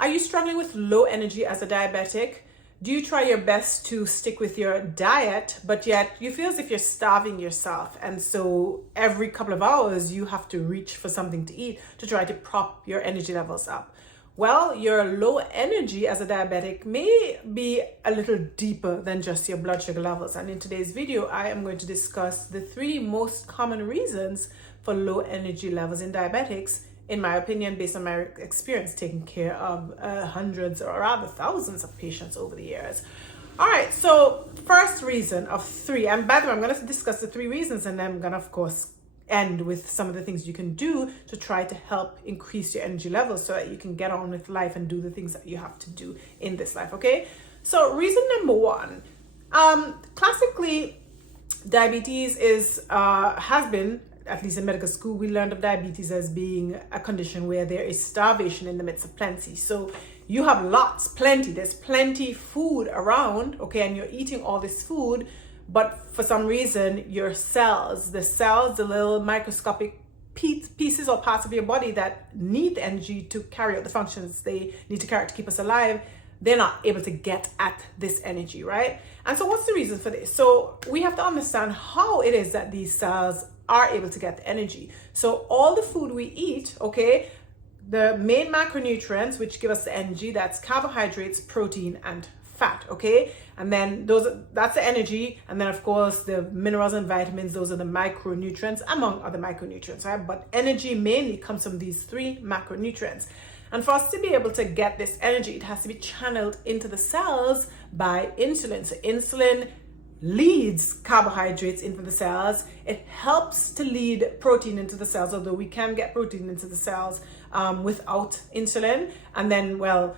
Are you struggling with low energy as a diabetic? Do you try your best to stick with your diet, but yet you feel as if you're starving yourself? And so every couple of hours, you have to reach for something to eat to try to prop your energy levels up. Well, your low energy as a diabetic may be a little deeper than just your blood sugar levels. And in today's video, I am going to discuss the 3 most common reasons for low energy levels in diabetics, in my opinion, based on my experience taking care of hundreds or rather thousands of patients over the years. All right, so first reason of 3, and by the way, I'm going to discuss the 3 reasons, and then I'm going to, of course, end with some of the things you can do to try to help increase your energy levels so that you can get on with life and do the things that you have to do in this life, okay? So reason number 1, classically, diabetes has been, at least in medical school, we learned of diabetes as being a condition where there is starvation in the midst of plenty. So you have there's plenty food around, okay, and you're eating all this food, but for some reason, your cells, the little microscopic pieces or parts of your body that need the energy to carry out the functions they need to carry to keep us alive, they're not able to get at this energy, right? And so what's the reason for this? So we have to understand how it is that these cells are able to get the energy. So all the food we eat, okay, the main macronutrients which give us the energy, that's carbohydrates, protein, and fat, okay? And then that's the energy. And then of course the minerals and vitamins, those are the micronutrients among other micronutrients, right? But energy mainly comes from these 3 macronutrients. And for us to be able to get this energy, it has to be channeled into the cells by insulin. So insulin leads carbohydrates into the cells. It helps to lead protein into the cells, although we can get protein into the cells without insulin. And then, well,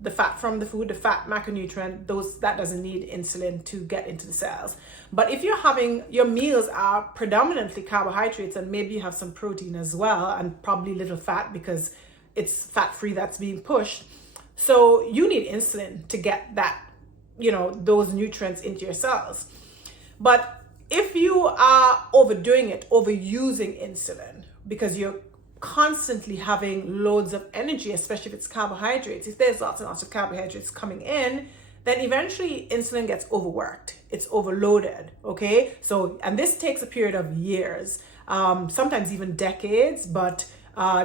the fat from the food, the fat macronutrient, that doesn't need insulin to get into the cells. But if you're having, your meals are predominantly carbohydrates and maybe you have some protein as well, and probably little fat because it's fat-free that's being pushed. So you need insulin to get that, those nutrients into your cells. But if you are overdoing it, overusing insulin, because you're constantly having loads of energy, especially if it's carbohydrates, if there's lots and lots of carbohydrates coming in, then eventually insulin gets overworked. It's overloaded, okay? So, and this takes a period of years, sometimes even decades, but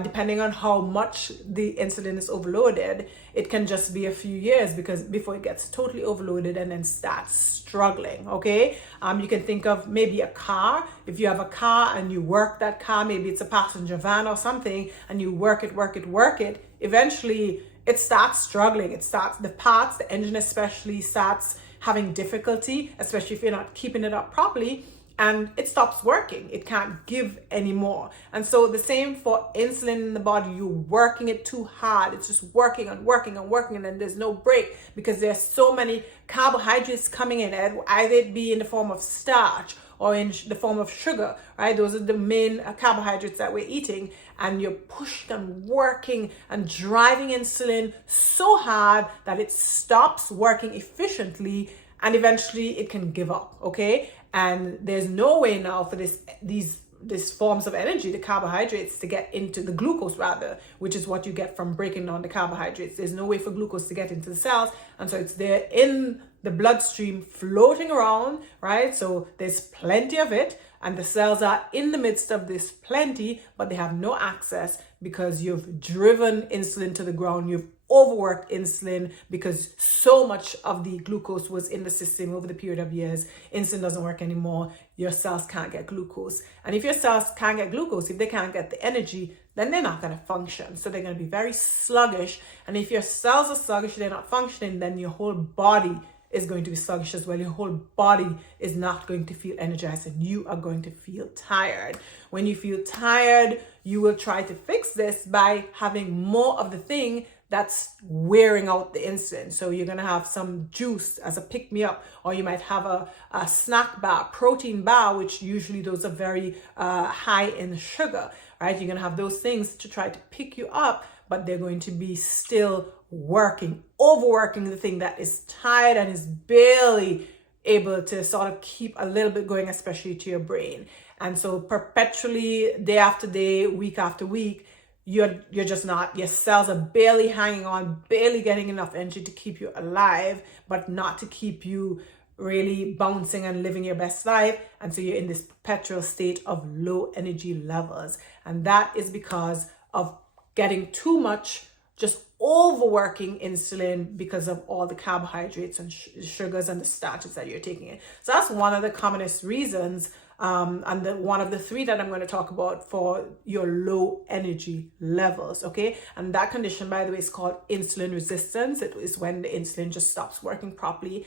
depending on how much the insulin is overloaded, it can just be a few years before it gets totally overloaded and then starts struggling, okay? You can think of maybe a car. If you have a car and you work that car, maybe it's a passenger van or something, and you work it, eventually it starts struggling. The engine especially starts having difficulty, especially if you're not keeping it up properly, and it stops working. It can't give anymore. And so the same for insulin in the body. You're working it too hard. It's just working and working and working, and then there's no break because there's so many carbohydrates coming in, either it be in the form of starch or in the form of sugar, right? Those are the main carbohydrates that we're eating, and you're pushing and working and driving insulin so hard that it stops working efficiently, and eventually it can give up, okay? And there's no way now for these forms of energy, the carbohydrates, to get into the glucose rather, which is what you get from breaking down the carbohydrates. There's no way for glucose to get into the cells, and so it's there in the bloodstream floating around, right? So there's plenty of it, and the cells are in the midst of this plenty, but they have no access because you've driven insulin to the ground. You've overworked insulin because so much of the glucose was in the system over the period of years. Insulin doesn't work anymore. Your cells can't get glucose. And if your cells can't get glucose, if they can't get the energy, then they're not going to function. So they're going to be very sluggish. And if your cells are sluggish, they're not functioning, then your whole body is going to be sluggish as well. Your whole body is not going to feel energized, and you are going to feel tired. When you feel tired, you will try to fix this by having more of the thing that's wearing out the insulin. So you're going to have some juice as a pick-me-up, or you might have a snack bar, protein bar, which usually those are very high in sugar, right? You're going to have those things to try to pick you up, but they're going to be still overworking the thing that is tired and is barely able to sort of keep a little bit going, especially to your brain. And so perpetually, day after day, week after week, you're just not, your cells are barely hanging on, barely getting enough energy to keep you alive, but not to keep you really bouncing and living your best life. And so you're in this perpetual state of low energy levels. And that is because of getting too much, just overworking insulin because of all the carbohydrates and sugars and the starches that you're taking in. So that's one of the commonest reasons, and one of the three that I'm going to talk about for your low energy levels, okay? And that condition, by the way, is called insulin resistance. It is when the insulin just stops working properly,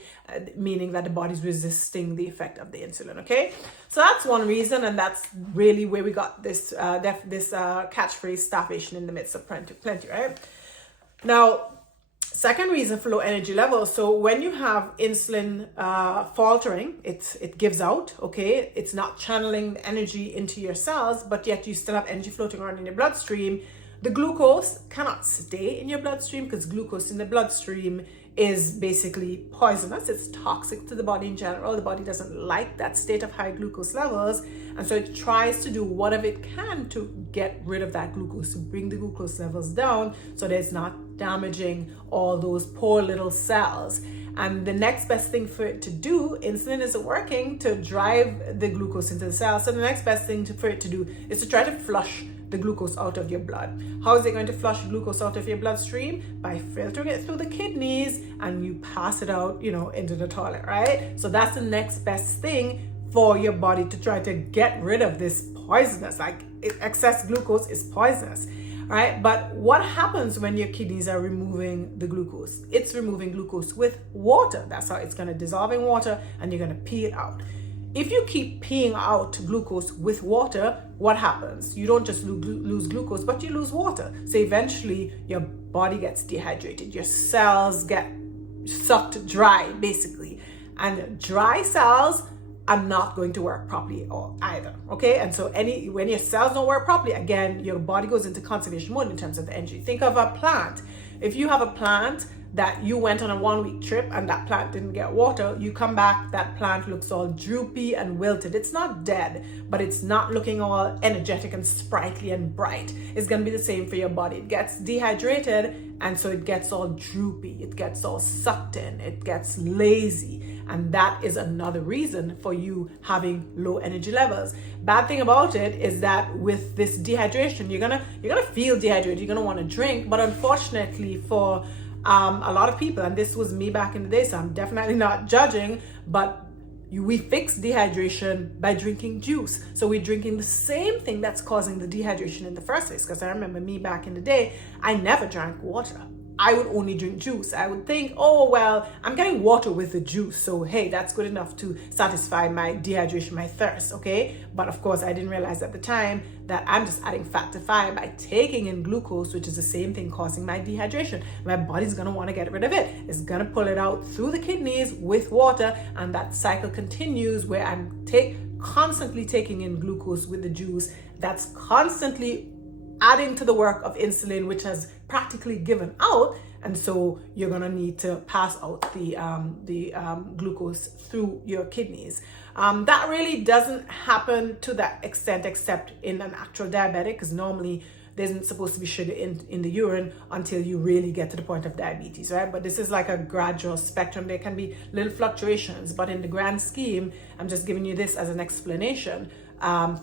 meaning that the body's resisting the effect of the insulin, okay? So that's one reason, and that's really where we got this catchphrase, starvation in the midst of plenty, right? Now, second reason for low energy levels. So when you have insulin faltering, it gives out, okay? It's not channeling energy into your cells, but yet you still have energy floating around in your bloodstream. The glucose cannot stay in your bloodstream because glucose in the bloodstream is basically poisonous. It's toxic to the body in general. The body doesn't like that state of high glucose levels. And so it tries to do whatever it can to get rid of that glucose, to bring the glucose levels down so that it's not damaging all those poor little cells. And the next best thing for it to do, insulin isn't working to drive the glucose into the cells. So the next best thing for it to do is to try to flush the glucose out of your blood. How is it going to flush glucose out of your bloodstream? By filtering it through the kidneys, and you pass it out, into the toilet, right? So that's the next best thing for your body to try to get rid of this poisonous, excess glucose is poisonous, right? But what happens when your kidneys are removing the glucose? It's removing glucose with water. That's how it's going to dissolve in water, and you're going to pee it out. If you keep peeing out glucose with water, what happens? You don't just lose glucose, but you lose water. So eventually your body gets dehydrated. Your cells get sucked dry, basically. And dry cells are not going to work properly either, okay? And so when your cells don't work properly, again, your body goes into conservation mode in terms of the energy. Think of a plant. If you have a plant that you went on a 1-week trip and that plant didn't get water, you come back, that plant looks all droopy and wilted. It's not dead, but it's not looking all energetic and sprightly and bright. It's going to be the same for your body. It gets dehydrated, and so it gets all droopy. It gets all sucked in. It gets lazy. And that is another reason for you having low energy levels. Bad thing about it is that with this dehydration, you're gonna feel dehydrated. You're gonna want to drink, but unfortunately for a lot of people, and this was me back in the day, so I'm definitely not judging, but we fix dehydration by drinking juice. So we're drinking the same thing that's causing the dehydration in the first place. Because I remember me back in the day, I never drank water. I would only drink juice. I would think, oh, well, I'm getting water with the juice, so hey, that's good enough to satisfy my dehydration, my thirst, okay? But of course, I didn't realize at the time that I'm just adding fat to fire by taking in glucose, which is the same thing causing my dehydration. My body's gonna wanna get rid of it. It's gonna pull it out through the kidneys with water, and that cycle continues where I'm constantly taking in glucose with the juice. That's constantly adding to the work of insulin, which has practically given out, and so you're gonna need to pass out the glucose through your kidneys. That really doesn't happen to that extent, except in an actual diabetic, because normally there isn't supposed to be sugar in the urine until you really get to the point of diabetes, right? But this is like a gradual spectrum. There can be little fluctuations, but in the grand scheme, I'm just giving you this as an explanation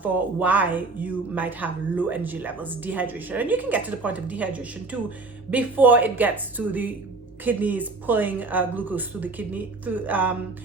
for why you might have low energy levels, dehydration. And you can get to the point of dehydration too before it gets to the kidneys pulling glucose through the kidney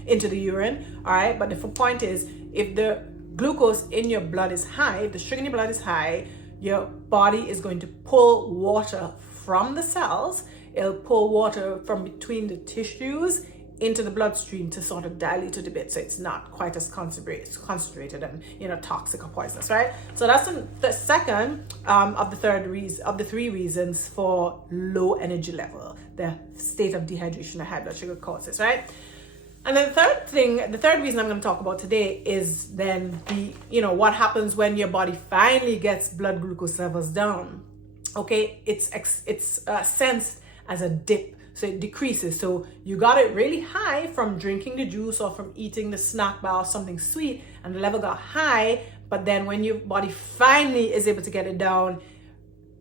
into the urine, all right? But the point is, if the glucose in your blood is high, if the sugar in your blood is high, your body is going to pull water from the cells. It'll pull water from between the tissues into the bloodstream to sort of dilute it a bit, so it's not quite as concentrated and toxic or poisonous, right? So that's the second of the three reasons for low energy level, the state of dehydration that high blood sugar causes, right? And then the third reason I'm going to talk about today is then what happens when your body finally gets blood glucose levels down. Okay, it's sensed as a dip. So it decreases. So you got it really high from drinking the juice or from eating the snack bar or something sweet, and the level got high. But then when your body finally is able to get it down,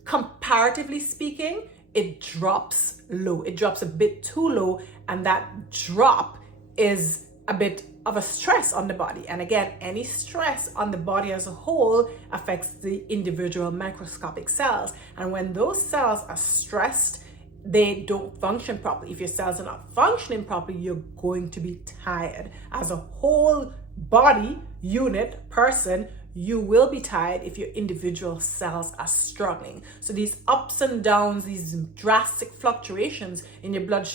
comparatively speaking, it drops low. It drops a bit too low, and that drop is a bit of a stress on the body. And again, any stress on the body as a whole affects the individual microscopic cells. And when those cells are stressed, they don't function properly. If your cells are not functioning properly, you're going to be tired. As a whole body unit person, you will be tired if your individual cells are struggling. So these ups and downs, these drastic fluctuations in your blood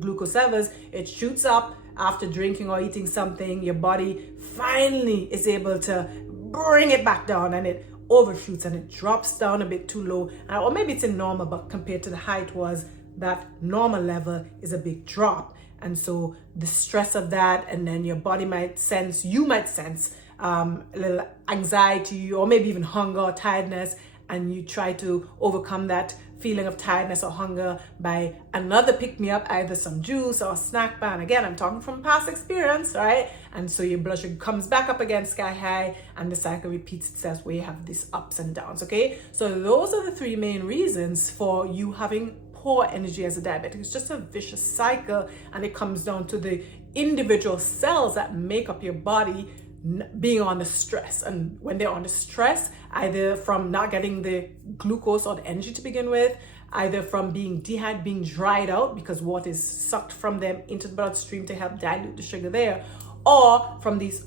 glucose levels, it shoots up after drinking or eating something. Your body finally is able to bring it back down, and it overshoots and it drops down a bit too low, or maybe it's in normal, but compared to the high it was, that normal level is a big drop. And so the stress of that, and then your body might sense, you might sense a little anxiety, or maybe even hunger or tiredness, and you try to overcome that feeling of tiredness or hunger by another pick-me-up, either some juice or a snack bar. And again, I'm talking from past experience, right? And so your blood sugar comes back up again sky high, and the cycle repeats itself where you have these ups and downs, okay? So those are the three main reasons for you having poor energy as a diabetic. It's just a vicious cycle, and it comes down to the individual cells that make up your body being on the stress. And when they're on the stress, either from not getting the glucose or the energy to begin with, either from being dehydrated, being dried out because water is sucked from them into the bloodstream to help dilute the sugar there, or from these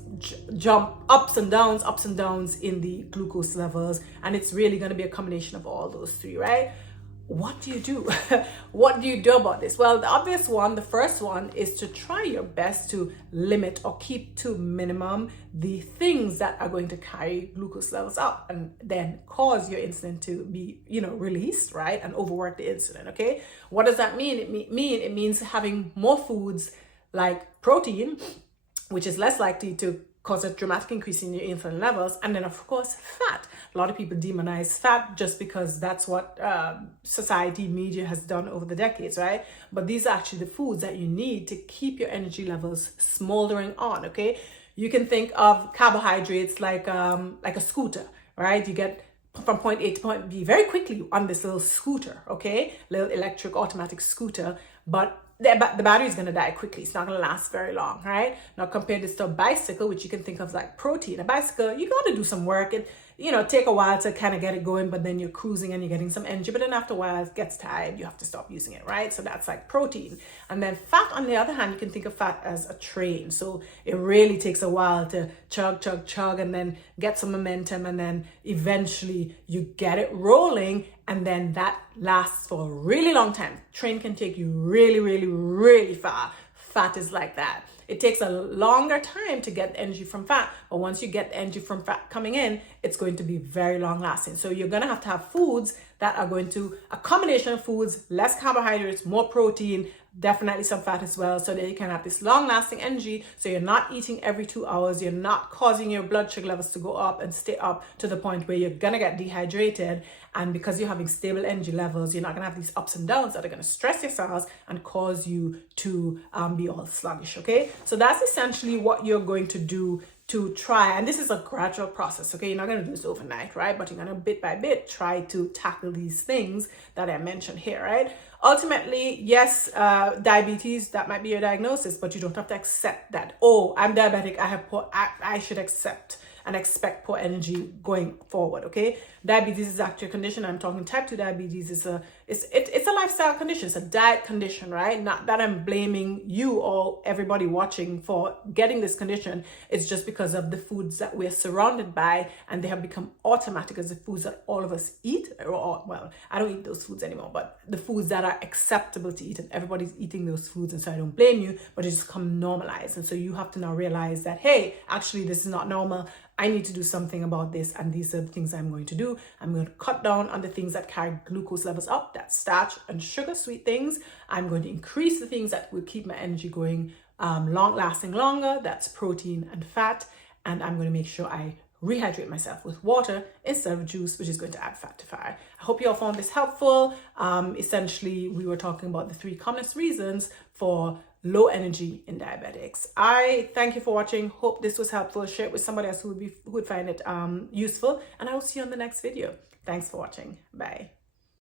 ups and downs in the glucose levels. And it's really going to be a combination of all those three, right? What do you do? What do you do about this? Well, the obvious one, the first one, is to try your best to limit or keep to minimum the things that are going to carry glucose levels up and then cause your insulin to be, released, right? And overwork the insulin, okay? What does that mean? It means having more foods like protein, which is less likely to cause a dramatic increase in your insulin levels, and then of course fat. A lot of people demonize fat just because that's what society, media has done over the decades, right? But these are actually the foods that you need to keep your energy levels smoldering on, okay? You can think of carbohydrates like a scooter, right? You get from point A to point B very quickly on this little scooter, okay? Little electric automatic scooter, but the battery is going to die quickly. It's not going to last very long, right? Now compare this to a bicycle, which you can think of like protein. A bicycle, you got to do some work. It, take a while to kind of get it going, but then you're cruising and you're getting some energy. But then after a while, it gets tired. You have to stop using it, right? So that's like protein. And then fat, on the other hand, you can think of fat as a train. So it really takes a while to chug, and then get some momentum. And then eventually you get it rolling. And then that lasts for a really long time. Train can take you really, really, really far. Fat is like that. It takes a longer time to get energy from fat, but once you get energy from fat coming in, it's going to be very long lasting. So you're going to have foods that are going to, a combination of foods, less carbohydrates, more protein, definitely some fat as well, so that you can have this long lasting energy. So you're not eating every 2 hours, you're not causing your blood sugar levels to go up and stay up to the point where you're gonna get dehydrated. And because you're having stable energy levels, you're not gonna have these ups and downs that are gonna stress your cells and cause you to be all sluggish, okay? So that's essentially what you're going to do to try, and this is a gradual process, okay? You're not going to do this overnight, right? But you're going to bit by bit try to tackle these things that I mentioned here, right? Ultimately, yes, diabetes, that might be your diagnosis, but you don't have to accept that. Oh, I'm diabetic, I should accept and expect poor energy going forward, okay? Diabetes is actually a condition. I'm talking type 2 diabetes. It's a lifestyle condition. It's a diet condition, right? Not that I'm blaming you or everybody watching for getting this condition. It's just because of the foods that we're surrounded by, and they have become automatic as the foods that all of us eat. Well, I don't eat those foods anymore, but the foods that are acceptable to eat, and everybody's eating those foods, and so I don't blame you, but it's just come normalized. And so you have to now realize that, hey, actually this is not normal. I need to do something about this, and these are the things I'm going to do. I'm going to cut down on the things that carry glucose levels up, that's starch and sugar, sweet things. I'm going to increase the things that will keep my energy going lasting longer, that's protein and fat. And I'm going to make sure I rehydrate myself with water instead of juice, which is going to add fat to fire. I hope you all found this helpful. Essentially, we were talking about the 3 commonest reasons for low energy in diabetics. I thank you for watching. Hope this was helpful. Share it with somebody else who would find it useful, and I will see you on the next video. Thanks for watching. Bye.